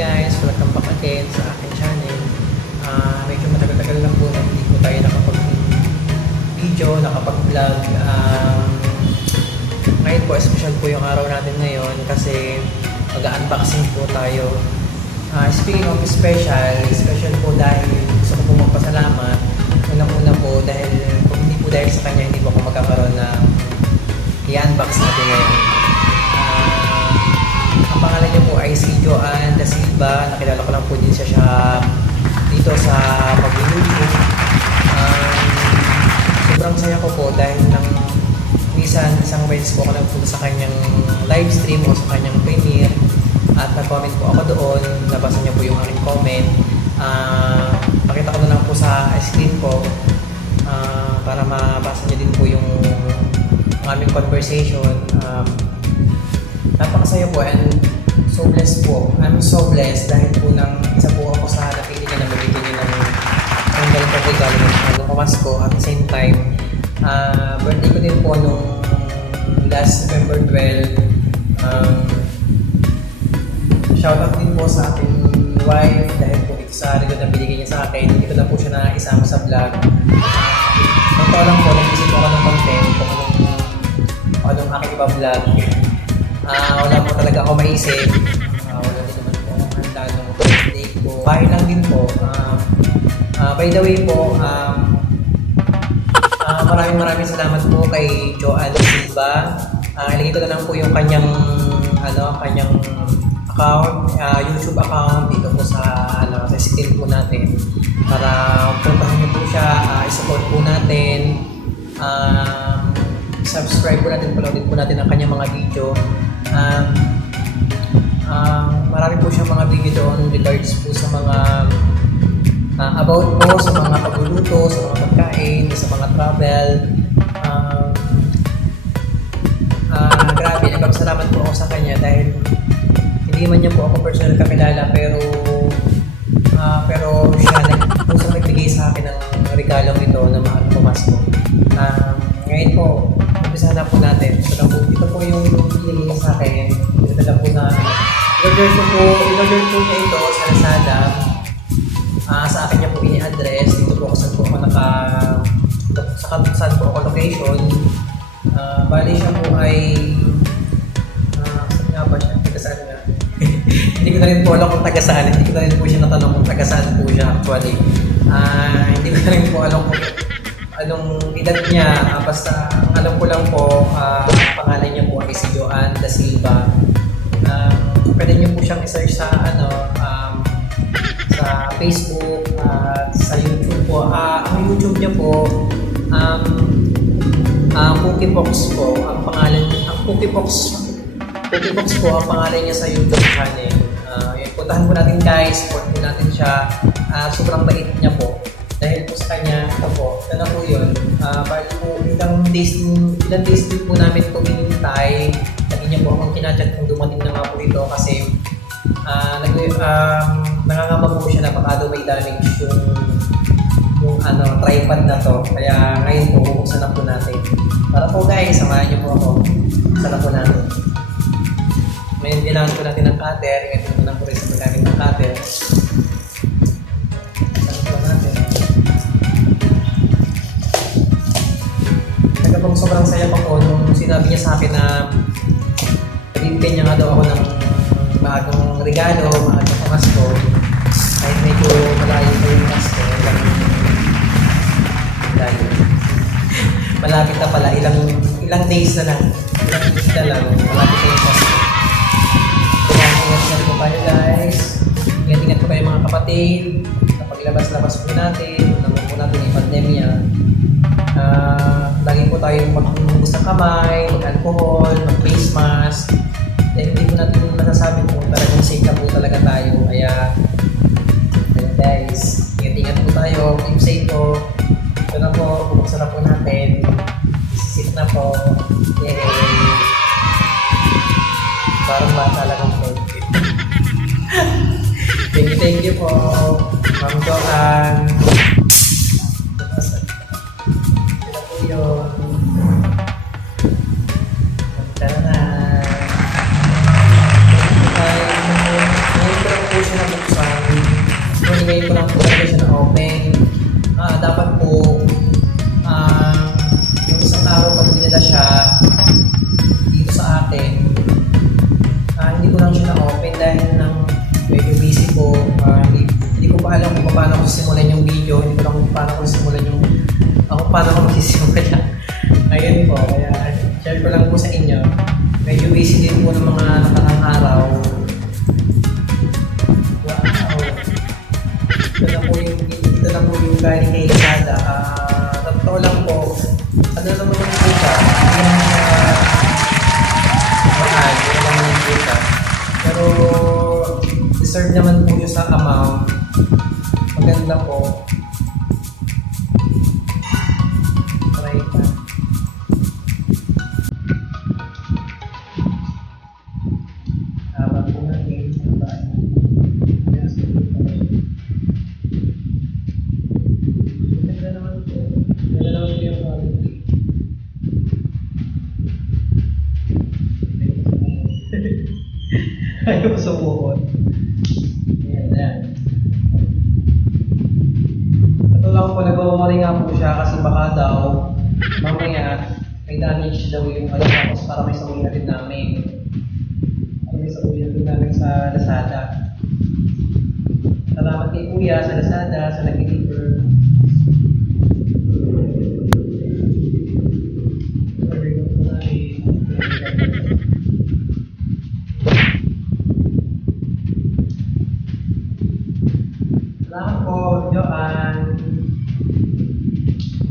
guys, welcome back again sa aking channel. Medyo matagal-tagal lang po na hindi po tayo nakapag-video, nakapag-vlog. Ngayon po, special po yung araw natin ngayon kasi mag-unboxing po tayo. Speaking of special po dahil gusto ko po magpasalamat. Unang-una po dahil kung hindi po dahil sa kanya, hindi po ako magkakaroon ng i-unbox natin ngayon. Ang pangalan niya po ay si Joanne Da Silva. Nakilala ko lang po din siya dito sa pag-YouTube. Sobrang saya ko po dahil isang beses po ako nagpunta sa kanyang live stream o sa kanyang premiere at nag-comment po ako doon. Nabasa niya po yung aking comment. Pakita ko na lang po sa screen ko para mabasa niya din po yung aming conversation. Napakasaya po and so blessed po. I'm so blessed dahil po isa po ako sa napili niya na mabigyan niya ng ganitong regalo ng Pamasko. At the same time, birthday ko din po nung last November 12. Shoutout din po sa aking wife dahil po ito sa regalo na binigay niya sa akin. Dito na po siya na isama sa vlog. Totoo lang po, nag-isip ko ng content kung anong aking iba vlog. Wala po talaga ako maisip. Wala din naman po ang handa ng birthday ko. Bahay lang din po. By the way po, maraming salamat po kay Joanne Da Silva. Ilagay ko na lang po yung kanyang account, YouTube account dito po sa screen po natin para puntahan niyo po siya, i-support po natin. Subscribe po natin, panoodin po natin ang kanyang mga video. Marami po siyang mga video doon regards po sa mga about po sa mga pagluluto, sa mga pagkain, sa mga travel. Grabe, nagpapasalamat po ako sa kanya dahil hindi man niya po ako personal kakilala pero siya kusang nagbigay sa akin ng regalong ito na mahal ko Pamasko. Ngayon po, umpisa na po natin. Ito po yung binigay niya sa akin. Ito na po na in-order po niya ito sa Lazada. Sa akin niya po ini-address. Dito po saan po ako location. Bali siya po ay saan nga ba siya? Taga-saan nga? Hindi ko na rin po alam kung taga-saan. Hindi ko na rin po siya natanong kung taga-saan po siya actually. Hindi ko na rin po alam kung anong edad niya. Basta ang alam ko lang po, pangalan niya po ay si Joanne Da Silva. Pwede niyo po siyang i-search sa sa Facebook at sa YouTube po. Ang YouTube niya po, Cookiepox po ang pangalan. Cookiepox po ang pangalan niya sa YouTube channel. Puntahan po natin guys, support po natin siya. Sobrang bait niya po. Dahil po sa kanya, ito po yun. Bali po, ilang days din po namin ito hinintay. Lagi niya po akong kinachat kung dumating na nga po ito kasi nangangamba po siya na baka daw may damage yung tripod na to. Kaya ngayon po, bubuksan na po natin. Para po guys, samahan niyo po ako. Buksan na po natin. Ngayon, kailangan po natin ng cutter. Ngayon po na po rin sa paggamit ng cutter. Sobrang saya pa po nung sinabi niya sa akin na bibigyan niya nga daw ako ng bagong regalo, maagang Pamasko. Kahit medyo malayo po yung Pasko. Malapit na pala, ilang days na lang. Malapit na yung Pasko. Ingat po kayo guys. Ingat po kayo mga kapatid. Kapag labas-labas po natin, naman po natin yung pandemya. Lagi po tayong maghuhugas ng kamay, mag-alcohol, mag-face mask. Dahil hindi po natin masasabi kung talagang safe na po talaga tayo. Kaya guys, ingat-ingat po tayo, keep safe po. Ito na po, bubuksan na po natin. Isisip na po. Yay! Parang bata lang ang po. Thank you po, Ma'am Joanne. Tara na. Ngayon ko lang po siya ngayon ko lang po talaga siya na-open. Dapat po, yung isang araw pag dinala siya dito sa atin, hindi ko lang siya na-open dahil nang medyo busy po. Hindi ko pa alam kung paano ko simulan yung video, hindi ko lang kung paano ko simulan yung paano ko magsisimula. Ayun po, kaya share ko lang po sa inyo. Medyo busy din po ng mga nakarang araw. Ito na po yung galing kay Sada. Totoo lang po, ano naman yung puta? Mahal, yun naman yung puta. Pero, deserve naman po yung sa amount. Maganda po. Try pa. Tama po na game. Ayaw sumukot. Ayan. Ito lang po, nag-worry nga po siya kasi baka daw mamaya may damage daw yung tapos para may sabuhin natin namin. Para may sabuhin natin namin sa Lazada. Salamat kay Kuya sa Lazada, sa nag-deliver. Salamat po, Joanne.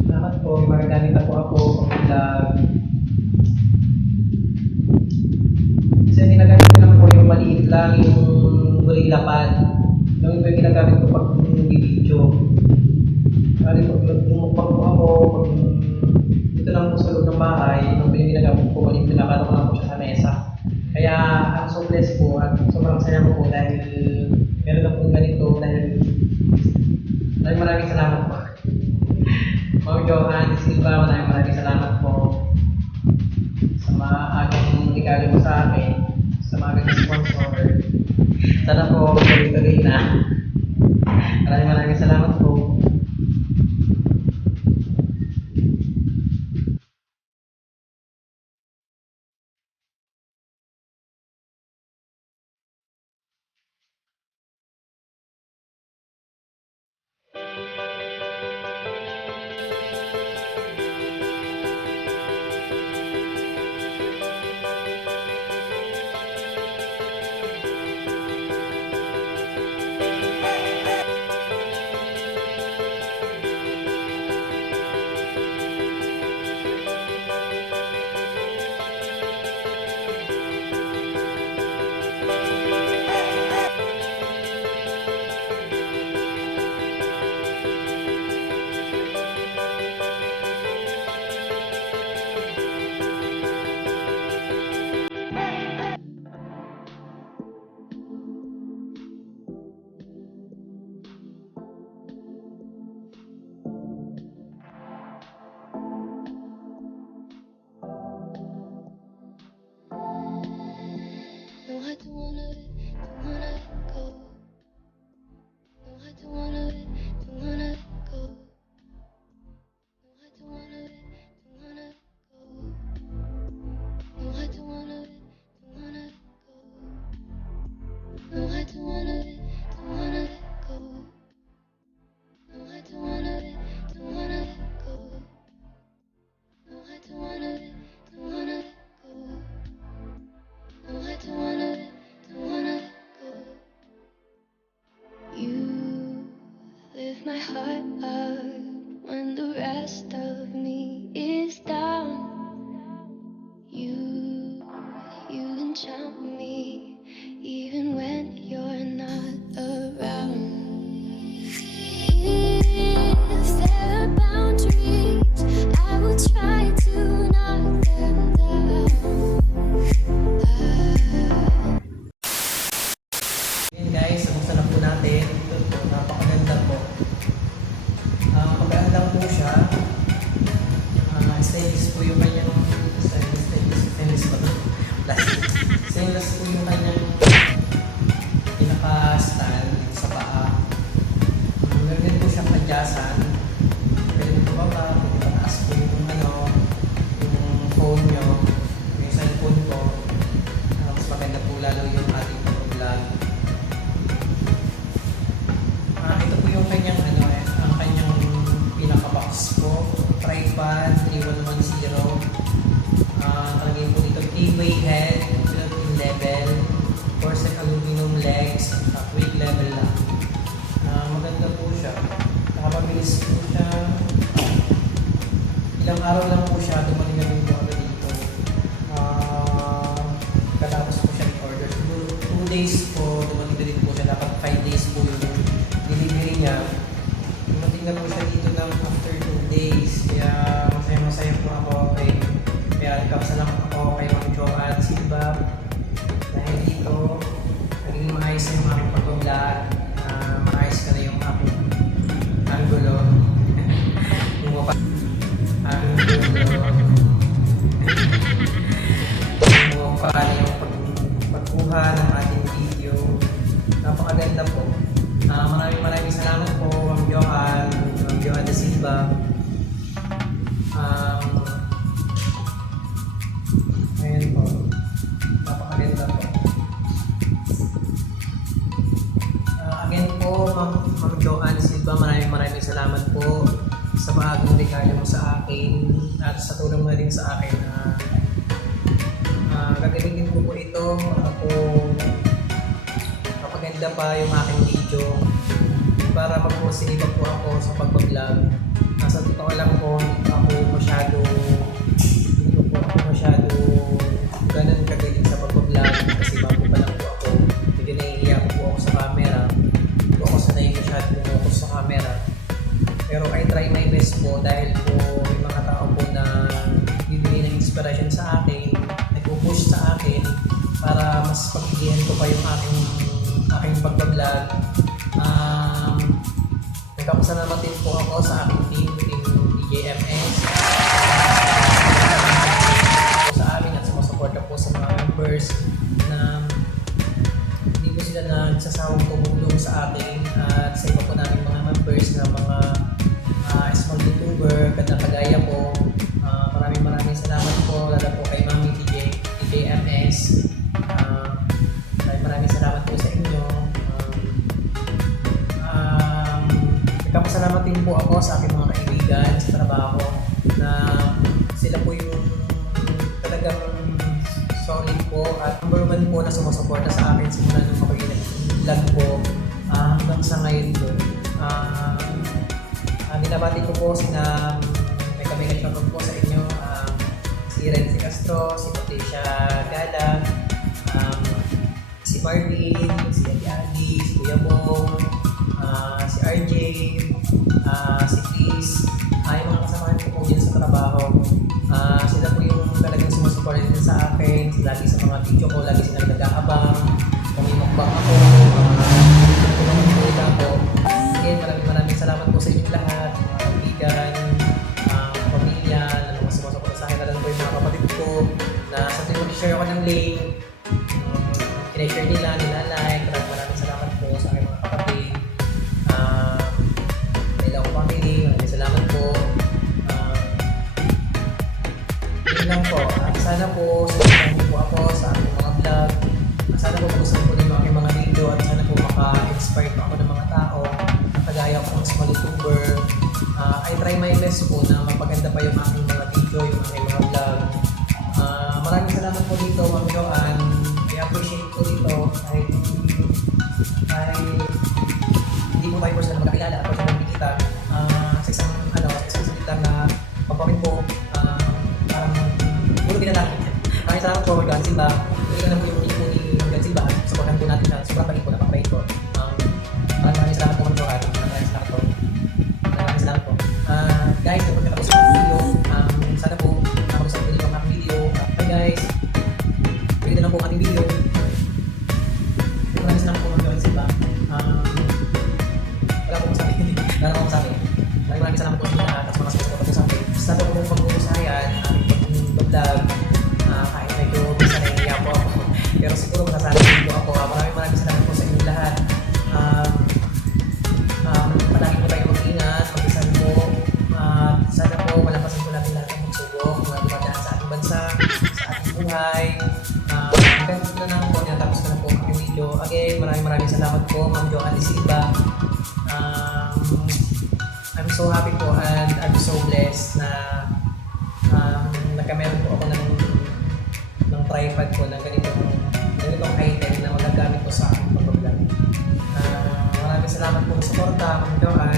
Salamat po, magagamit na po ako pag-vlog. Kasi ang ginagamit ko lang po yung maliit lang, yung Gorilla Pad. Yung iba ginagamit ko pag video. Kali pag lumukpang po ako, dito lang po sa loob ng bahay, yung ginagamit ko, maliit pinakano ko lang po siya sa mesa. Kaya ang so blessed po at sobrang saya ko po dahil meron na po ganito dahil maraming salamat po. Ma'am Johan Silva, maraming salamat po sa maagang regalo mo sa akin, sa maagang sponsor. Sana po tuloy-tuloy na. Maraming salamat po. My heart up when the rest of me is down. You enchant me even when you're not around. If there are boundaries, I will try to knock them down. Ayan guys, sabuksan na po natin. Ito po, napakaganda po. Magaan lang po siya. Stainless po yung kanyang stainless ba ito? Plastic. Stainless po yung kanyang pinaka-stand sa paa. lalo yung ating pag-vlog. Ito po yung kanyang ang kanyang pinaka-box po, tripod 3110. Nakalagay po dito three-way head, built-in level, Corsair aluminum legs, weight level lang. Maganda po siya, nakapabilis po siya. Ilang araw lang po siya, dumating na rin po ako dito. Katapos po siya in-order. 2 days po, dumating na rin po siya. Dapat 5 days po yung delivery niya. Dumating na po siya dito ng after 2 days. Kaya masaya po ako kaya nagkakasalang ako kay Ma'am Joanne Silva. Dahil dito, naging maayos na yung aking pag-vlog. Maayos ka na yung aking angulo. Paano yung pagkuha ng ating video. Napakaganda po. Maraming salamat po Ma'am Joanne da Silva. Ayan po. Napakaganda po. Again po Ma'am Joanne da Silva, maraming salamat po sa maagang regalo mo sa akin at sa tulong mo rin sa akin. Gagamitin ko po ito para po kapaganda pa yung aking video para magpusiba po ako sa pag-vlog. Sa totoo lang po, hindi ko po ako masyado ganun kagaling sa pag-vlog kasi bago pa lang po ako. Hindi nahihiya po ako sa camera. Hindi po ako sanay masyado focus sa camera. Pero I try my best po dahil po may mga tao po na bibigay ng inspiration sa akin, nagpo-push sa akin para mas pagpilihan ko pa yung aking pag-vlog. Nagkapasalamat din po ako sa aking team DJMS. Sa amin at sumusuporta po sa mga members na hindi po sila nagsasawang tumulong sa akin at sa iba po namin mga members na mga small YouTuber, kagaya po. Maraming salamat po, lalo po kay Mami DJMS. Maraming salamat po sa inyo. Nagpapasalamat din po ako sa aking mga kaibigan sa trabaho na sila po yung talagang solid po at number 1 po na sumusuporta sa akin simula nung ako yung vlog po hanggang sa ngayon po. Binabati ko po may nagpapag po sa inyo, si Renzi Castro, si Patricia Gala, si Marvin, si Adi, si Kuya Bong, si RJ, si Chris, yung mga kasamahan ko po dyan sa trabaho. Sila po yung talagang sumusupport din sa akin, lagi sa mga video ko, lagi sila nag-aabang, kung may mukbang ako, maraming salamat po sa inyong lahat, mga kaibigan, pamilya, na mga sumusupport sa akin, lalo po yung mga kapatid ko, na sa tuwing share ako ng link, kinashare nila, nilalike, maraming salamat po sa aking mga kapatid. Nila ko family, maraming salamat po. Yun lang po. Sana po, sasamahan po ako sa aking mga vlog. Sana po magustuhan po yung aking mga video at sana po maka-inspire po ako ng mga tao. Kagaya ko ng small YouTuber. I try my best po na mapaganda pa yung aking mga video, yung aking mga vlog. Maraming salamat po dito, Ma'am Joanne. I-appreciate ko dito kahit hindi po tayo personal na magkakilala at personal na nakikita sa isang salit lang na pagpapit po parang puro pinalaki. Maraming salamat po, Morgan Silva. Hindi ka na po yung link po ni Morgan Silva. Supportan po natin na sobrang balik po na papayit po. Maraming salamat po, Ma'am Joanne. Maraming salamat po. Maraming salamat po. Guys, kapag natapos sa video, sana po nakagustuhan po ninyo ang aking video. Hi guys! Pwede na po ang ating video. Maraming salamat po, Ma'am Joanne Silva. Wala po masabi. Wala po masabi. Maraming salamat po sa inyo lahat at sa mga susunod po sa akin. Sana po kung pag-uusayan ang aking pag-vlog kahit medyo bisa nahihiya po ako. Pero siguro masasabi po ako. Maraming salamat po sa inyo lahat. Palagi po tayo mag-ingat, mag-isal po. Sana po malampasan po natin lahat ng pagsubok na dumadaan sa ating bansa, sa ating buhay. Hanggang na lang po, natapos again, maraming salamat po, Ma'am Joanne de Silva. I'm so happy po and I'm so blessed na nagkameron po ako ng tripod po ng ganitong item na magagamit po sa aking pag-vlog. Maraming salamat po sa suporta, Ma'am Joanne.